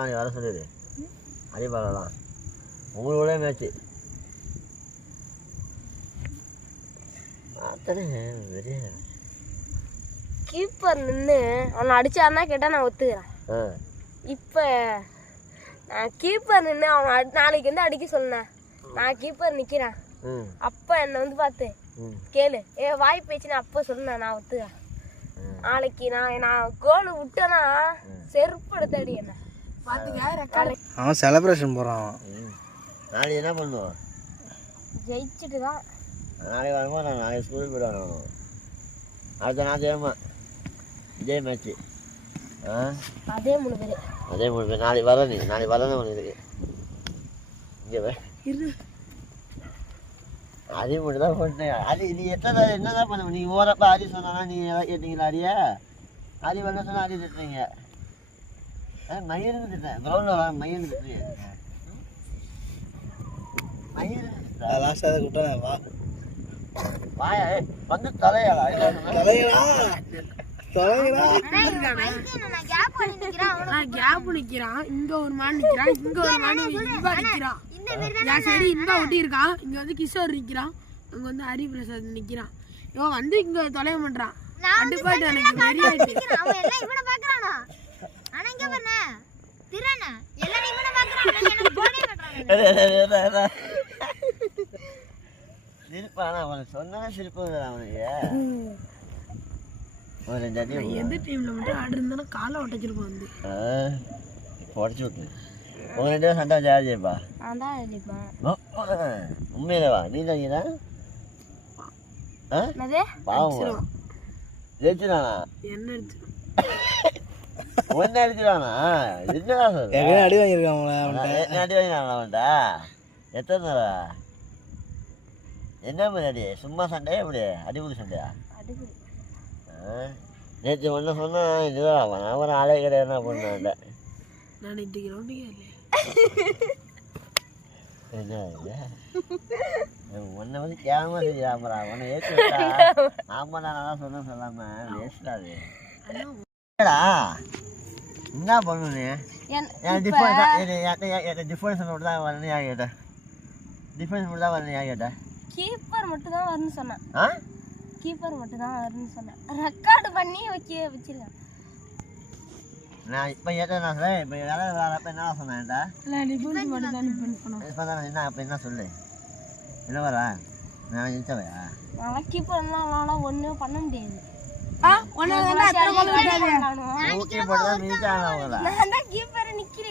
நாளைக்கு வர சொல்லிடு. அடிபாலாம் உங்களோட மேட்ச்சு அத்தனை வெறிய கீப்பர் நின்று அவனை அடிச்சாருன்னா கேட்டால் நான் ஒத்துக்கிறேன். இப்போ நான் கீப்பர் நின்று அவன் நாளைக்கு வந்து அடிக்க சொன்னேன். நான் கீப்பர் நிற்கிறேன். அப்போ என்னை வந்து பார்த்து கேளு வாய் பேச்சு நான் அப்போ சொன்னேன். நான் ஒத்துக்கிறேன். நாளைக்கு நான் கோல் விட்டேன்னா செருப்பு எடுத்து அடி என்ன பார்த்துக்க. அவன் செலிப்ரேஷன் போகிறான். நாளைக்கு என்ன பண்ணுவோம்? ஜெயிச்சுட்டு தான் நாளைக்கு வரும்போது நான் நாளைக்கு ஸ்கூலுக்கு போய்ட்டு வரணும். அடுத்த நாள் ஜெயமா இதே மேட்ச்சு. அதே 3 பேர் நாளைக்கு வர நாளைக்கு வரணும் ஒன்று இருக்கு இங்கே அதே மட்டும் தான் போட்டேன். அது நீ எத்தனை என்னதான் பண்ணுவோம்? நீங்கள் ஓரப்போ அரி சொன்னா நீ கேட்டீங்களா? அரியா அரி வரல சொன்னால் அரி திட்டுறீங்க. மயிருக்கு திட்டேன். கிரௌண்டில் மயிருக்கு திட்டுறீங்க. மயிருக்கு லாஸ்ட்டாக அதை கூப்பிட்டேன். வா வாயா வந்து தலையாடா தலையடா தலையடா. கேப் நிக்கிறான். இங்க ஒரு மான் நிக்கிறான். இங்க ஒரு மான் இன்பா நிக்கிறான். என் சைடு இன்பா ஒட்டி இருக்கான். இங்க வந்து கிஷோர் நிக்கிறான். அங்க வந்து ஹரிபிரசாத் நிக்கிறான். இவன் வந்து இங்க தொலைய பண்றான். கண்டிப்பாட்டு எனக்கு வெறியாயிட்டு சிரிப்பானா அவனுக்கு சொன்னா சிரிப்பு அவனுக்கு. ஒரு 2 அடி எந்த டைம்ல மட்டும் ஆடு இருந்தா காலை உடைச்சிருப்பான். வந்து உடச்சி விட்டு உங்க 2 பேரும் சண்டை ஜாதிப்பா. நான் தான் அடிப்பேன். உண்மையிலவா நீ தான் பாவம் ஜெயிச்சுடானா? என்ன அடிச்சிடும் ஒன்னு அடிச்சுடானா? என்னடா சொல்ற? அடி வாங்கியிருக்கான் அடி வாங்கினான் அவன்டா. எத்தனை நாளா? என்ன மாதிரி அடி? சும்மா சண்டையா இப்படி அடிபுடி சண்டையா? நேற்று ஒன்று சொன்னால் இதுதான் அவன் ஒரு ஆளே கிடையாது. என்ன பண்ண நான் இந்த கிரௌண்டுக்கே இல்லை. என்ன ஒன்றை வந்து கேமரா தெரியாமரா உன்னை ஏற்றி விட்டா ஆமாம் நான் நல்லா சொன்னேன் சொல்லாமல் வேஸ்டாது. என்ன பண்ணணும்? என் டிஃபரன்ஸ் மட்டும் தான் வரணும். ஏன் கேட்டேன் டிஃபரன்ஸ் மட்டும் தான் வரணும். ஏன் கேட்டேன் கீப்பர் மட்டும் தான் வரணும்னு சொன்னேன். கீப்பர் மட்டும் தான் வரும்னு சொன்னேன். ரெக்கார்டு பண்ணி வச்சிருக்கேன். நான் இப்போ ஏற்றா சொல்ல இப்போ வரப்போ என்ன சொன்னேன்டா? என்ன அப்போ என்ன சொல்லு என்ன வரா? நான் நினச்சவையா நான் கீப்பர்லாம் ஒன்றும் பண்ண முடியாது. ஊக்கி போட்டு தான் மிதிச்சாங்க அவங்கள. நான் தான் கீப்பரை நிற்கிறேன்.